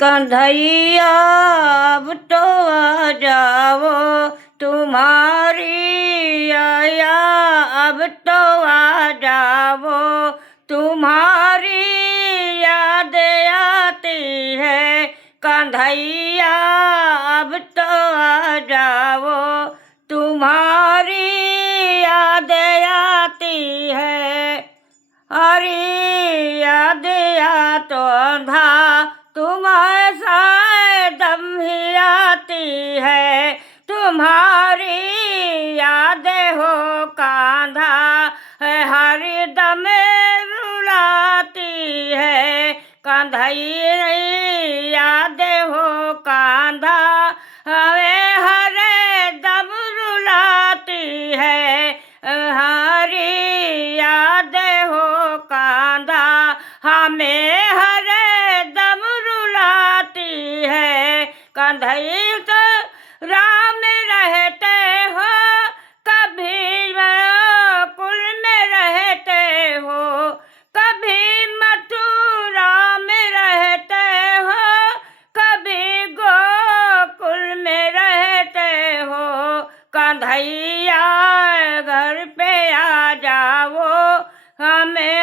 कन्हैया अब तो आ जाओ तुम्हारी आया, अब तो आ जाओ तुम्हारी याद आती है। कन्हैया अब तो आ जाओ तुम्हारी याद आती है। अरे याद आ तो अंधा तुम्हारे साए दम ही आती है। तुम्हारी याद हो कांधा हर दम रुलाती है। कन्हैया याद हो कांधा हमें हर दम रुलाती है। हरी याद हो कांधा हमें हर दम रुलाती है। कन्हैया तो राम रहते हो, कभी कुल में रहते हो, कभी मथुरा में रहते हो, कभी गोकुल में रहते हो। कन्हैया घर पे आ जाओ हमें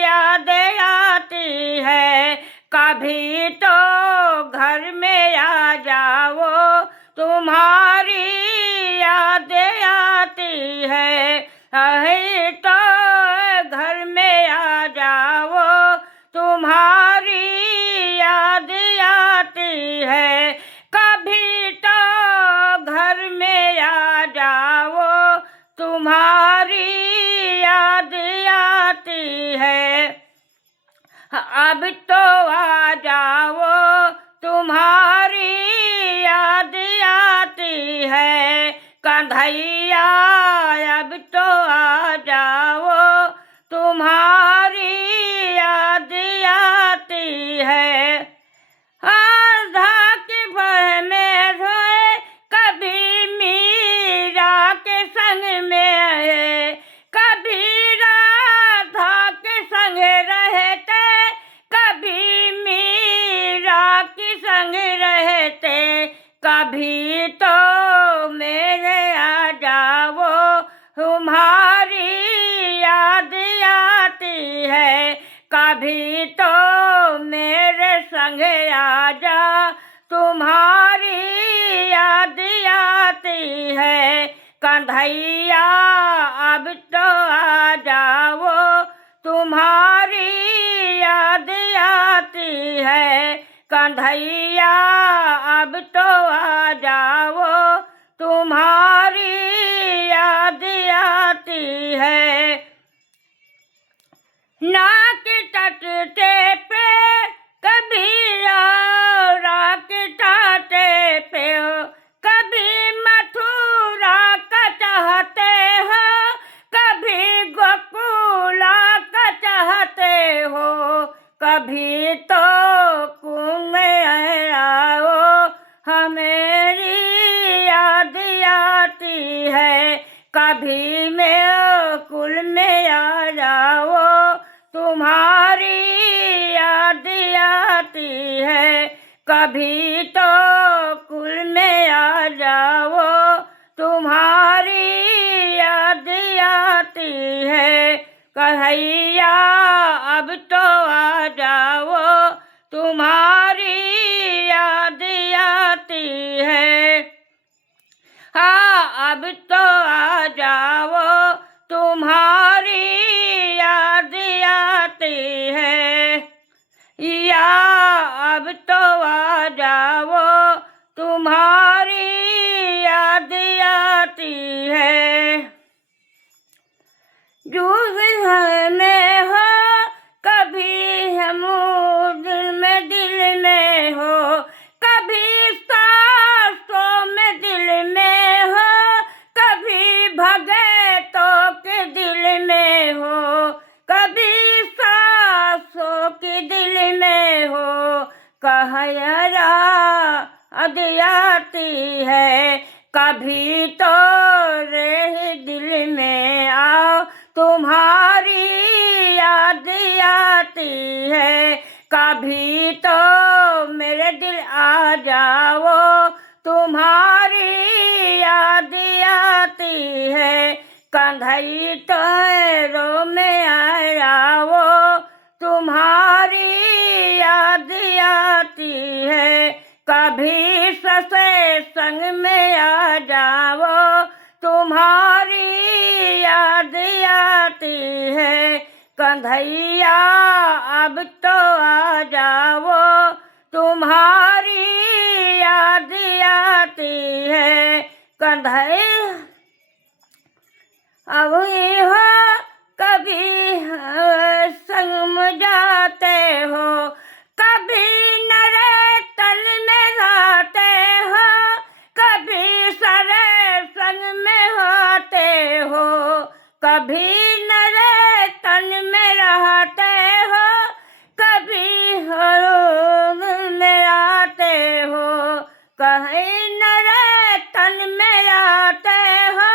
याद आती है। कभी तो घर में आ जाओ तुम्हारी याद आती है। अही तो घर में आ जाओ तुम्हारी याद आती है। कभी तो घर में आ जाओ तुम्हारी याद आती है। अब तो आ जाओ तुम्हारी याद आती है। कन्हैया अब तो आ जाओ तुम्हारी याद आती है। आधा के भय में रोए, कभी मीरा के संग में आए, कभी राधा के संग रहते, कभी मीरा के संग रहते। कभी तो मेरे आ जाओ तुम्हारी याद आती है। कभी तो मेरे संग आ जा तुम्हारी याद आती है। कन्हैया अब तो आ जाओ तुम्हारी याद आती है। कन्हैया अब तो आ जाओ तुम्हारी याद आती है। नाक टटते पे कभी राक टाटे पे हो, कभी मथुरा का चाहते हो, कभी गोकुला का चाहते हो, कभी तो कुंभ आओ हमेरी याद आती है। कभी मैं कुल में आ जाओ तुम्हारी याद आती है। कभी तो कुल में आ जाओ तुम्हारी याद आती है। कन्हैया अब तो आ जाओ तुम्हारी याद आती है। हाँ अब तो आ जाओ तुम्हारी याद आती है। या अब तो आ जाओ तुम्हारी याद आती है। जो विधर में हो, कभी हम दिल में हो, कभी सांसों में दिल में हो, कभी भगतों के दिल में हो, कभी सांसों के दिल में हो। कहरा याद आती है, कभी तो रे दिल में आओ तुम्हारी याद आती है, कभी तो मेरे दिल आ जाओ, तुम्हारी याद आती है। कंधई तैरों में आयाओ, तुम्हारी याद आती है। कभी ससे संग में आ जाओ, तुम्हारी याद आती है। कंधैया अब तो आ जाओ, तुम्हारी याद आती है। कंधैया अब हो कभी संग में जाते हो, कभी नरे तन में रहते हो, कभी सरे संग में होते हो। कभी नरे तन में रहते हो, कभी में आते हो। कहीं नरे तन में आते हो,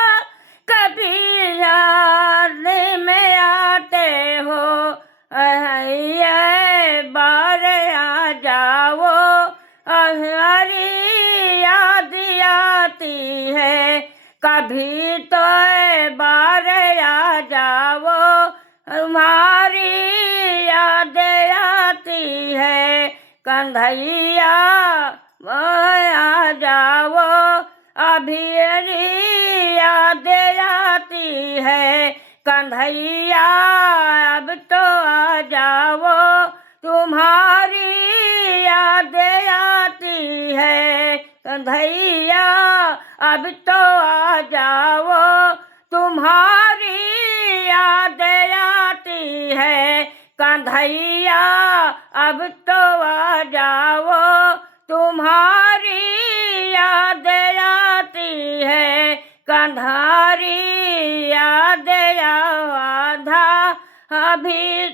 कभी याद में आते हो। ये बार आ जाओ, हमारी याद आती है। कभी तो बार आ जाओ, तुम्हारी याद आती है। कंधैया आ जाओ, अभी याद आती है। कंधैया अब तो आ जाओ, तुम्हारी याद आती है। कंधैया अब तो आ जाओ, तुम्हारी याद आती है। कंधैया अब तो आ जाओ, तुम्हारी याद आती है। कंधारी याद आधा अभी